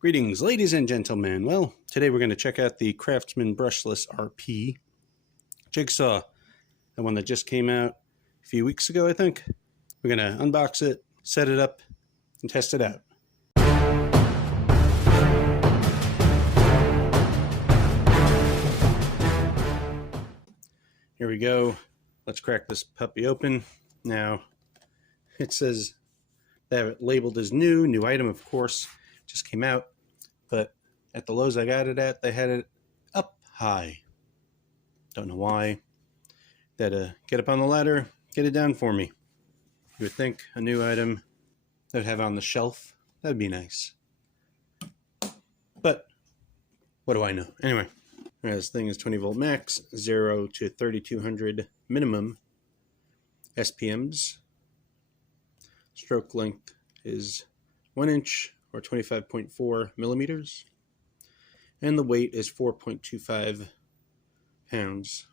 Greetings, ladies and gentlemen. Well, today we're going to check out the Craftsman BRUSHLESS RP Jigsaw, the one that just came out a few weeks ago, I think. We're going to unbox it, set it up, and test it out. Here we go. Let's crack this puppy open. Now, it says they have it labeled as new item, of course. Just came out, but at the Lowe's I got it at, they had it up high. Don't know why. They had to get up on the ladder, get it down for me. You would think a new item they'd have on the shelf, that'd be nice. But what do I know? Anyway, this thing is 20 volt max, 0 to 3200 minimum SPMs. Stroke length is 1 inch or 25.4 millimeters, and the weight is 4.25 pounds,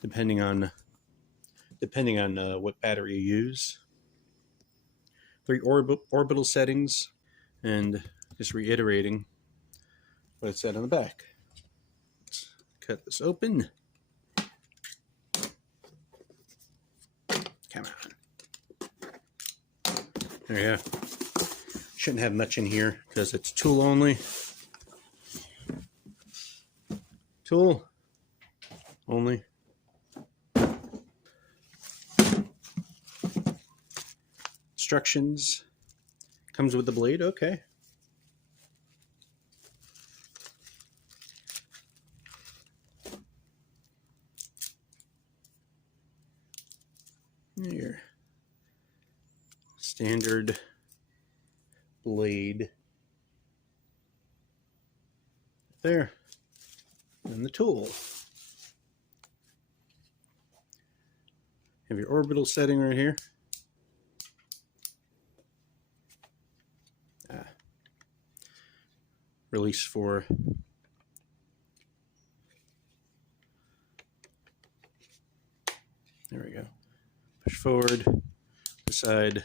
depending on what battery you use. 3 orbital settings, and just reiterating what it said on the back. Let's cut this open. Come on. There you go. Shouldn't have much in here because it's tool only. Tool only. Instructions. Comes with the blade. Okay. Here. Standard blade there, and the tool. Have your orbital setting right here. Release for there we go. Push forward, decide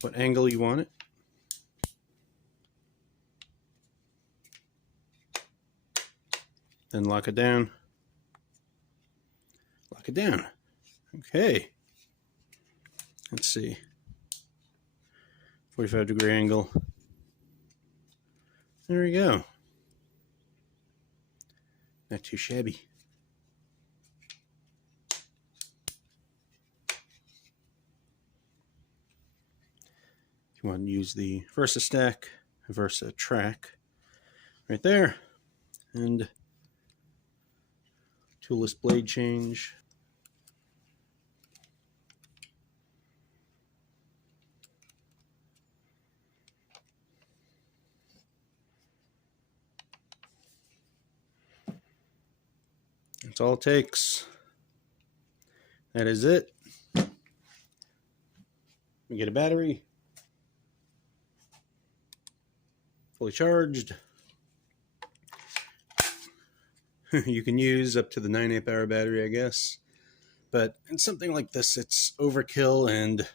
what angle you want it. Then lock it down. Lock it down. Okay. Let's see. 45-degree angle. There we go. Not too shabby. You want to use the Versa stack, Versa track right there, and toolless blade change. That's all it takes. That is it. We get a battery. Fully charged. You can use up to the 9 amp hour battery, I guess. But in something like this, it's overkill, and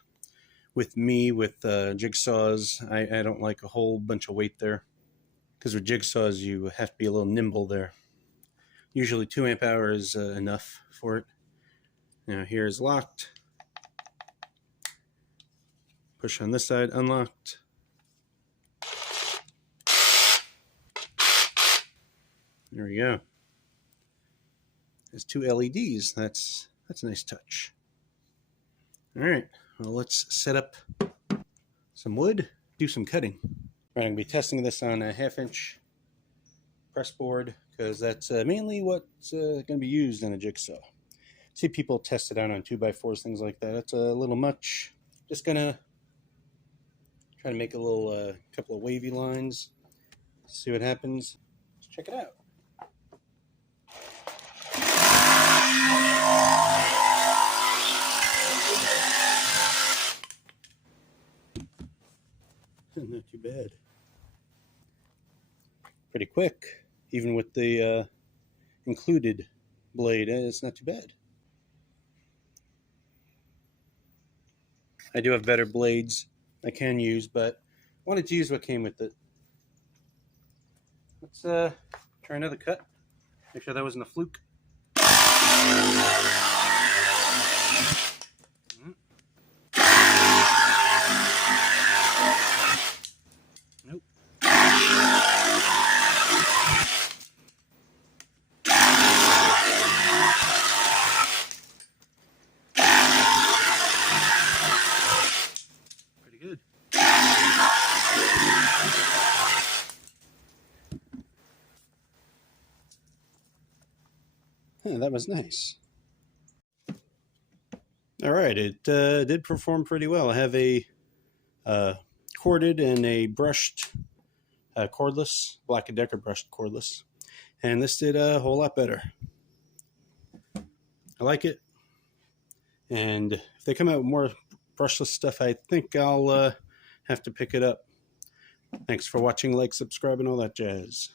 with me, with jigsaws, I don't like a whole bunch of weight there. Because with jigsaws, you have to be a little nimble there. Usually 2 amp hour is enough for it. Now here is locked. Push on this side, unlocked. There we go. There's 2 LEDs. That's a nice touch. All right, well, let's set up some wood, do some cutting. All right, I'm going to be testing this on a 1/2 inch press board because that's mainly what's going to be used in a jigsaw. See people test it out on 2x4s, things like that. That's a little much. Just going to try to make a little couple of wavy lines. See what happens. Let's check it out. Not too bad. Pretty quick, even with the included blade. It's not too bad. I do have better blades I can use, but I wanted to use what came with it. Let's try another cut. Make sure that wasn't a fluke. Nope. Pretty good. Yeah, that was nice. All right, it did perform pretty well. I have a corded and a brushed cordless, Black & Decker brushed cordless, and this did a whole lot better. I like it, and if they come out with more brushless stuff, I think I'll have to pick it up. Thanks for watching, like, subscribe, and all that jazz.